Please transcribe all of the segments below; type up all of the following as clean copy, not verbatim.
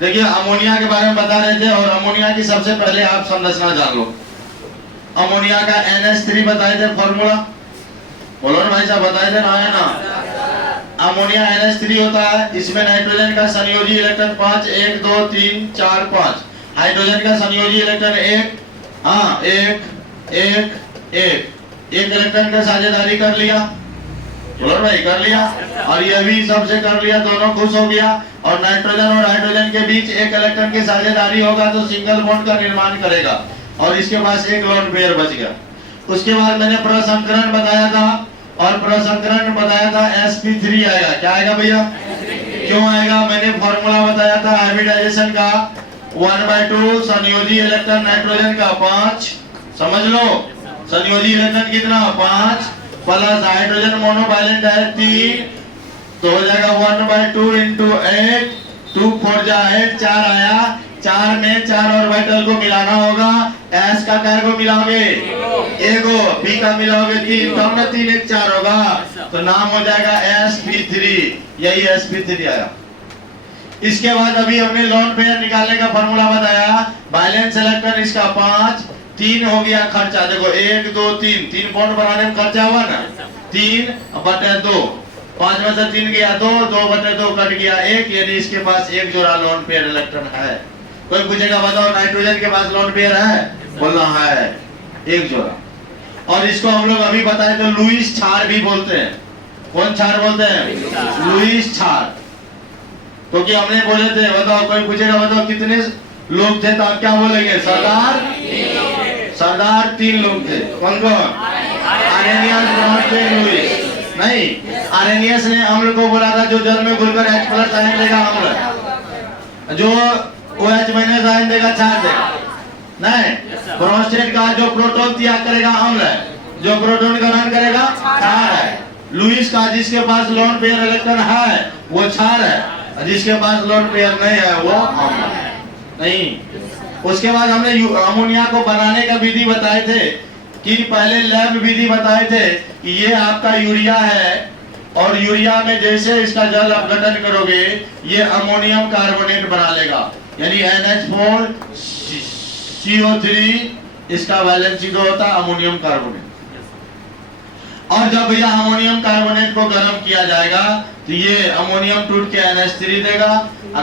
देखिए अमोनिया के बारे में बता रहे थे और अमोनिया की सबसे पहले आप संरचना जान लो। अमोनिया का NH3 बताए थे फॉर्मूला, बोलो ना भाई साहब, बताए थे ना, है ना। अमोनिया NH3 होता है, इसमें नाइट्रोजन का संयोजी इलेक्ट्रॉन 5, 1 2 3 4 5, हाइड्रोजन का संयोजी इलेक्ट्रॉन 1, हाँ 1 1 1 इलेक्ट्रॉन का साझेदारी कर लिया, बोलो भाई कर लिया, और ये भी सबसे कर लिया, दोनों खुश हो गया। और नाइट्रोजन और हाइड्रोजन के बीच एक इलेक्ट्रॉन की साझेदारी होगा तो सिंगल बॉन्ड का निर्माण करेगा और इसके पास एक लोन पेयर बच गया। उसके बाद मैंने प्रसंकरण बताया था और प्रसंकरण बताया था sp3 आएगा। क्या आएगा भैया? क्यों आएगा? मैंने फॉर्मूला बताया था हाइब्रिडाइजेशन का 1/2 संयोजी इलेक्ट्रॉन नाइट्रोजन का 5, समझ लो संयोजी इलेक्ट्रॉन कितना 5 प्लस हाइड्रोजन मोनोवैलेंट है 3, तो हो जाएगा 1/2 इंटू 8, 2 4 जा 8, 4 आया, 4 में 4 ऑर्बिटल को मिलाना होगा। S का क्या को मिलाओगे? एगो, B का मिलाओगे 3, तो हमने 3 1 4 होगा, तो नाम हो जाएगा sp3, यही sp3 आया। इसके बाद अभी हमने लोन पेयर निकालने का फॉर्मूला बताया, वैलेंस इलेक्ट्रॉन इसका 5, 3 हो गया खर्चा, देखो 1 2 3 बॉन्ड बनाने में खर्चा हुआ ना 3/2, 5 में से 3 गया 2, 2/2 कट गया 1, यानी इसके पास एक जोड़ा लोन पेयर इलेक्ट्रॉन है। कोई पूछेगा बताओ नाइट्रोजन के पास लोन पेयर है? बोलना है एक जोड़ा। और इसको हम लोग अभी बताए तो लुईस क्षार भी बोलते हैं। कौन क्षार बोलते हैं? लुईस क्षार। क्योंकि हमने बोले थे, बताओ कोई पूछेगा बताओ कितने लोग थे तो आप क्या बोलेंगे? सरदार 3 लोग थे। कौन कौन? Arrhenius, Bronsted, Lewis. नहीं, आरेनियस ने अम्ल को बोला था जो जल में घुलकर H+ आयन देगा अम्ल, जो OH- आयन देगा क्षार देगा। नहीं, ब्रॉन्स्टेड का जो प्रोटॉन त्याग करेगा अम्ल है, जो प्रोटॉन ग्रहण करेगा क्षार है। लुईस का जिसके पास लोन पेयर इलेक्ट्रॉन है वो क्षार है, जिसके पास लोन पेयर नहीं है वो अम्ल है। नहीं, उसके बाद हमने अमोनिया को बनाने का विधि बताए थे कि पहले लैब विधि बताए थे कि ये आपका यूरिया है और यूरिया में जैसे इसका जल अपघटन करोगे ये अमोनियम कार्बोनेट बना लेगा, यानी NH4 CO3, इसका वैलेंसी 2 होता है अमोनियम कार्बोनेट। और जब भैया अमोनियम कार्बोनेट को गर्म किया जाएगा तो ये अमोनियम टूट के NH3 देगा,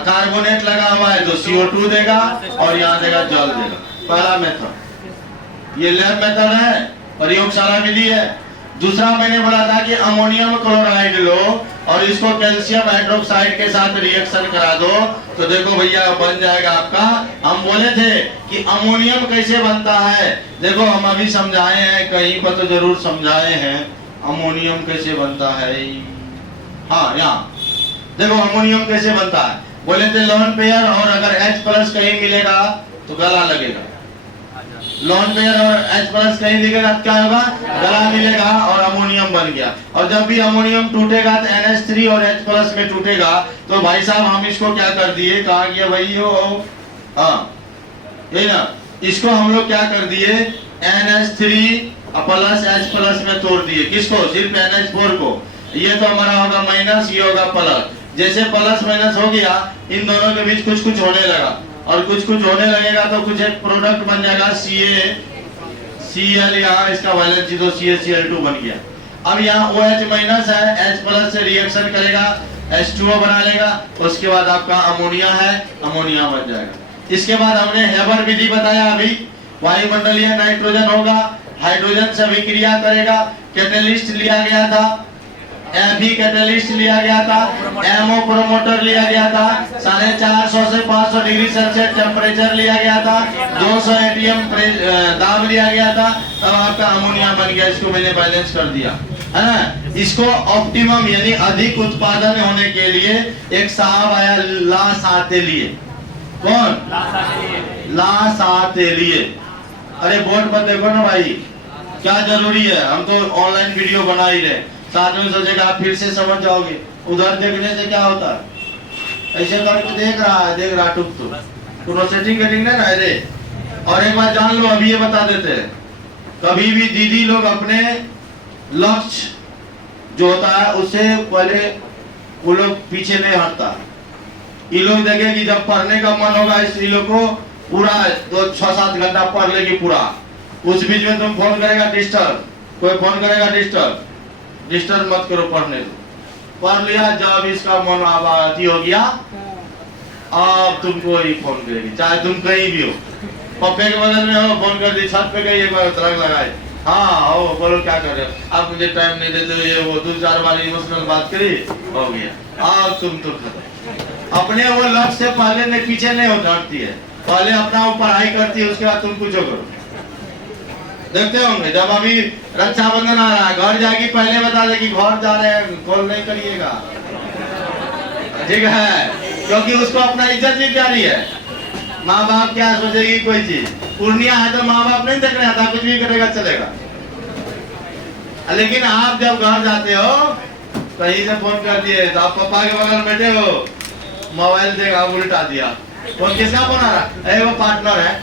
कार्बोनेट लगा हुआ है तो CO2 देगा और यहाँ देगा जल देगा। पहला मेथड, ये लैब मेथड है, प्रयोगशाला विधि है। दूसरा मैंने बोला था कि अमोनियम क्लोराइड लो और इसको कैल्शियम हाइड्रोक्साइड के साथ रिएक्शन करा दो तो देखो भैया बन जाएगा आपका। हम बोले थे कि अमोनियम कैसे बनता है, देखो हम अभी समझाए हैं, कहीं पर तो जरूर समझाए हैं अमोनियम कैसे बनता है। हाँ, यहाँ देखो अमोनियम कैसे बनता है, बोले थे लोन पेयर और अगर H+ कहीं मिलेगा तो गला लगेगा, लोन पेयर और H+ कहीं दिखेगा तो क्या होगा? गला मिलेगा और अमोनियम बन गया। और जब भी अमोनियम टूटेगा तो NH3 और H+ में टूटेगा तो भाई साहब हम इसको क्या कर दिए, कहा गया भाई हो, हाँ ये ना, इसको हम लोग क्या कर दिए NH3 प्लस H+ में तोड़ दिए। किसको? सिर्फ NH4 को। ये तो हमारा होगा माइनस, ये होगा प्लस। जैसे प्लस माइनस हो गया इन दोनों के बीच कुछ कुछ होने लगा और कुछ कुछ होने लगेगा तो कुछ एक प्रोडक्ट बन जाएगा CaCl, यहाँ इसका वैलेंसी तो CaCl2 बन गया। अब यहाँ OH- है, H+ से रिएक्शन करेगा H2O बना लेगा, उसके बाद आपका अमोनिया है, अमोनिया बन जाएगा। इसके बाद हमने हेबर विधि बताया, अभी वायुमंडलीय नाइट्रोजन होगा, हाइड्रोजन से अभिक्रिया करेगा, कैटलिस्ट लिया गया था, Fe कैटलिस्ट लिया गया था, MO प्रोमोटर लिया गया था, 450 से 500 डिग्री सेल्सियस टेम्परेचर लिया गया था, 200 atm दाब लिया गया था, तब आपका अमोनिया बन गया। इसको मैंने बैलेंस कर दिया है ना। इसको ऑप्टिमम यानी अधिक उत्पादन होने के लिए एक साहब आया ला सातेलिए। कौन? ला सातेलिए। अरे बोर्ड पर देखो ना भाई, क्या जरूरी है, हम तो ऑनलाइन वीडियो बना ही रहे, साथ में सोचेगा आप फिर से समझ जाओगे। उधर देखने से क्या होता है, ऐसे करके देख रहा टुक तो सेटिंग कटिंग ना रे। और एक बात जान लो, अभी ये बता देते हैं, कभी भी दीदी लोग अपने लक्ष्य जो होता है उससे पहले वो लोग पीछे नहीं हटता। ये लोग देखे कि जब पढ़ने का मन होगा इस लोग को पूरा 6-7 घंटा पढ़ लेगी पूरा। उस बीच में तुम फोन करेगा डिस्टर्ब, कोई फोन करेगा डिस्टर्ब मत करो, पढ़ने दो। पढ़ लिया, जब इसका मन आबादी हो गया अब तुमको ही फोन करेगी, चाहे तुम कहीं भी हो, पप्पे के बगल में हो, फोन कर दी, छत पे गई, एक बार तरंग लगाए, हाँ हो, बोलो क्या कर रहे हो, आप मुझे टाइम नहीं देते हो, ये वो 2-4 बार इमोशनल बात करी, हो गया, अब तुम तो खत्म। अपने वो लक्ष्य से पहले नहीं पीछे नहीं हो हटती है, पहले अपना वो पढ़ाई करती है, उसके बाद तुम कुछ करो। देखते होंगे जब अभी रक्षाबंधन आ रहा है, घर जाएगी पहले बता दे कि घर जा रहे हैं, कॉल नहीं करिएगा, ठीक है, क्योंकि उसको अपना इज्जत भी प्यारी है। माँ बाप क्या सोचेगी कोई चीज, पूर्णिया है तो माँ बाप नहीं देखने आता, कुछ भी करेगा चलेगा। लेकिन आप जब घर जाते हो कहीं से फोन कर दिए तो आप पापा के बगल बैठे हो, मोबाइल देखा उल्टा दिया, फोन किसका फोन आ रहा है, वो पार्टनर है,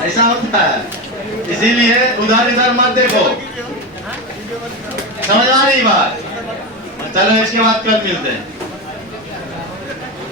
ऐसा होता है। इसीलिए उधर इधर मत देखो, समझ आ रही बात। चलो इसके बाद कल मिलते हैं।